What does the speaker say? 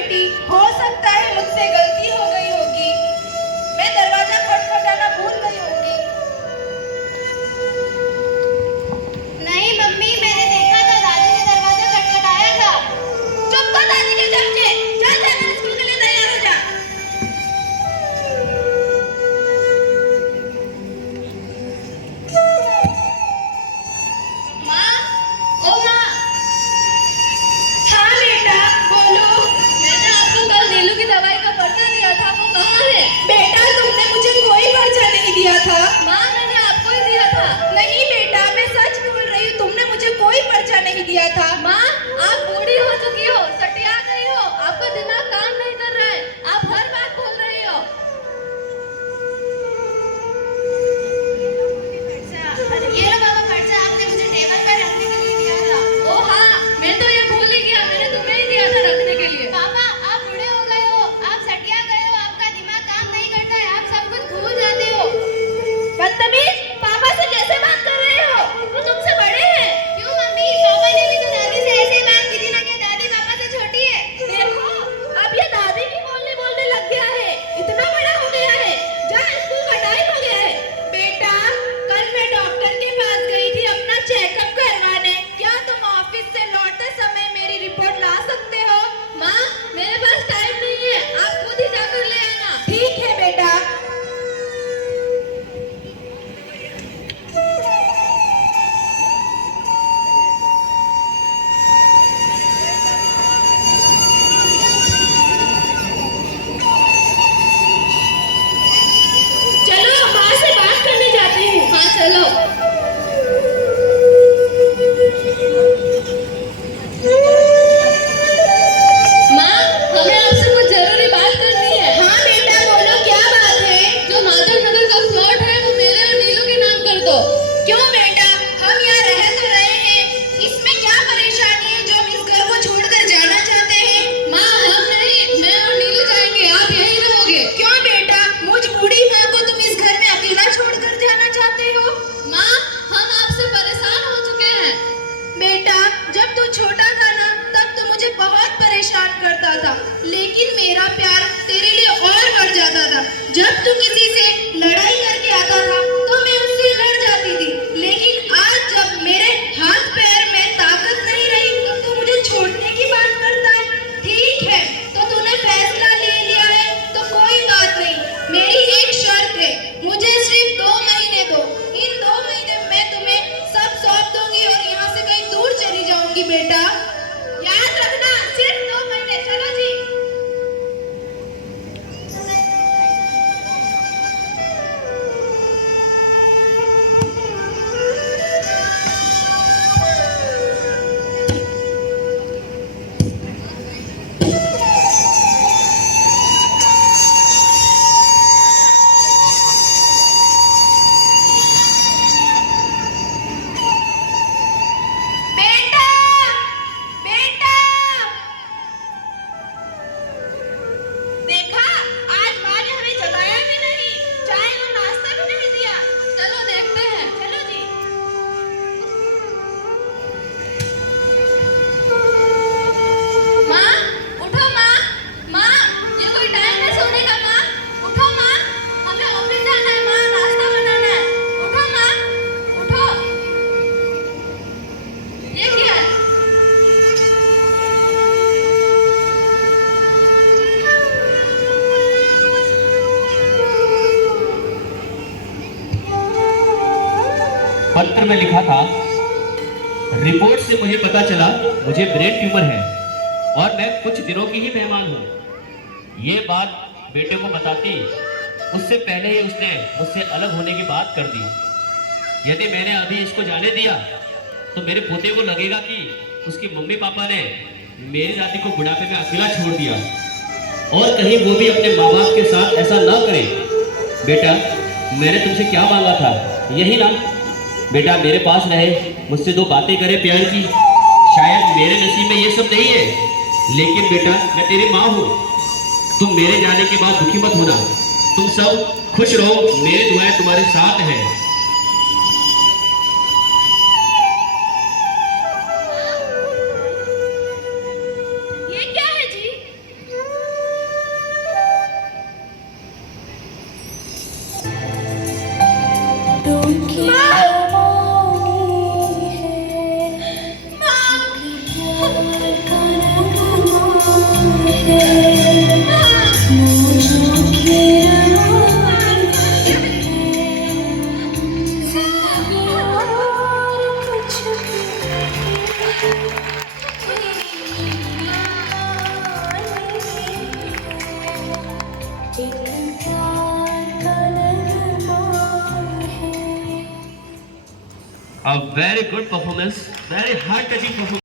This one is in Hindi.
बेटी, हो सकता है मुझसे गलती हो गई होगी। मैं दरवाजा खटखटाना भूल गई होंगी। नहीं मम्मी, मैंने देखा था, दादी ने दरवाजा खटखटाया था। चुप कर दादी के चमचे, जा जा स्कूल के लिए तैयार हो जा। माँ, ओ माँ, हाँ बेटा, बोलो। मैंने आपको कल नीलू की दवाई का पर्चा दिया था, वो कहाँ है? बेटा, तुमने मुझे कोई पर्चा नहीं दिया था। माँ, मैंने आपको ही दिया था। नहीं बेटा, मैं सच बोल रही हूँ, तुमने मुझे कोई पर्चा नहीं दिया था। माँ, आप बूढ़ी हो चुकी हो, सटिया गई हो, आपका दिमाग काम नहीं कर रहा है, आप हर बात बोल रही हो। अरे ये लो बाबा पर्चा, आपने मुझे टेबल पर रखने के लिए दिया था। ओ हाँ, मैं तो ये भूल ही गया, मैंने तुम्हें ही दिया था रखने के लिए। पापा, आप बूढ़े हो गए हो, आप सटिया गए हो, आपका दिमाग काम नहीं करता है, आप सब कुछ भूल जाते हो। बदतमीज, पापा से कैसे बात कर रहे हो? वो तुमसे बड़े हैं। क्यों मम्मी, पापा ने भी तो दादी से ऐसे बात की थी ना कि दादी पापा से छोटी है। देखो, अब ये दादी की बोलने लग गया है, इतना बड़ा हो गया है। जा, स्कूल का टाइम हो गया है। बेटा, कल मैं डॉक्टर के पास गई थी अपना चेकअप करवाने। क्या तुम ऑफिस से लौटते समय मेरी रिपोर्ट ला सकते हो? माँ, मेरे पास टाइम नहीं है, आप खुद ही जाकर ले आना। ठीक है बेटा। चलो, हम बाहर से बात करने जाते हैं। हाँ चलो। माँ, हमें आपसे कुछ जरूरी बात करनी है। हाँ बेटा, बोलो, क्या बात है? जो माधव नगर का प्लॉट है वो मेरे और नीलू के नाम कर दो। क्यों बेटा, हम यहाँ रह तो रहे हैं, इसमें क्या परेशानी है जो हम इस घर को छोड़कर जाना चाहते हैं? माँ, हम नहीं, मैं और नीलू जाएंगे, आप यहीं रहोगे। क्यों बेटा, मुझ बूढ़ी माँ को तुम इस घर में अकेला छोड़कर जाना चाहते हो? माँ, हम आपसे परेशान हो चुके हैं। बेटा, जब तू छोटा था ना, तब तो मुझे बहुत परेशान करता था, लेकिन मेरा प्यार तेरे लिए और बढ़ जाता था। जब तू किसी से लड़ाई करके आता था तो मैं उससे लड़ जाती थी, लेकिन आज जब मेरे हाथ पैर में ताकत नहीं रही तो तू मुझे छोड़ने की बात करता है। ठीक है, तो तूने फैसला ले लिया है तो कोई बात नहीं। मेरी एक शर्त है, मुझे सिर्फ 2 महीने दो। इन 2 महीने में मैं तुम्हें सब सौंप दूंगी और यहाँ से कहीं दूर चली जाऊंगी। बेटा, याद रखना, सिर्फ 2 महीने। चलो जी। बेटा, बेटा, देखा, आज माँ ने हमें जगाया भी नहीं, चाय और नाश्ता भी नहीं दिया। चलो देखते हैं। चलो जी। माँ, उठो माँ, माँ, ये कोई टाइम है सोने का? माँ, उठो माँ, हमें ऑफिस जाना है माँ, नाश्ता बनाना है। उठो माँ, उठो। ये क्या है? पत्र में लिखा था, रिपोर्ट से मुझे पता चला मुझे ब्रेन ट्यूमर है और मैं कुछ दिनों की ही मेहमान हूँ। ये बात बेटे को बताती उससे पहले ही उसने मुझसे अलग होने की बात कर दी। यदि मैंने अभी इसको जाने दिया तो मेरे पोते को लगेगा कि उसके मम्मी पापा ने मेरी दादी को बुढ़ापे में अकेला छोड़ दिया, और कहीं वो भी अपने माँ बाप के साथ ऐसा ना करे। बेटा, मैंने तुमसे क्या मांगा था, यही ना? बेटा मेरे पास रहे, मुझसे 2 बातें करे प्यार की। शायद मेरे नसीब में ये सब नहीं है, लेकिन बेटा मैं तेरी माँ हूँ। तुम मेरे जाने के बाद दुखी मत होना, तुम सब खुश रहो, मेरी दुआएं तुम्हारे साथ हैं। ये क्या है जी? A very good performance, very heart-touching performance.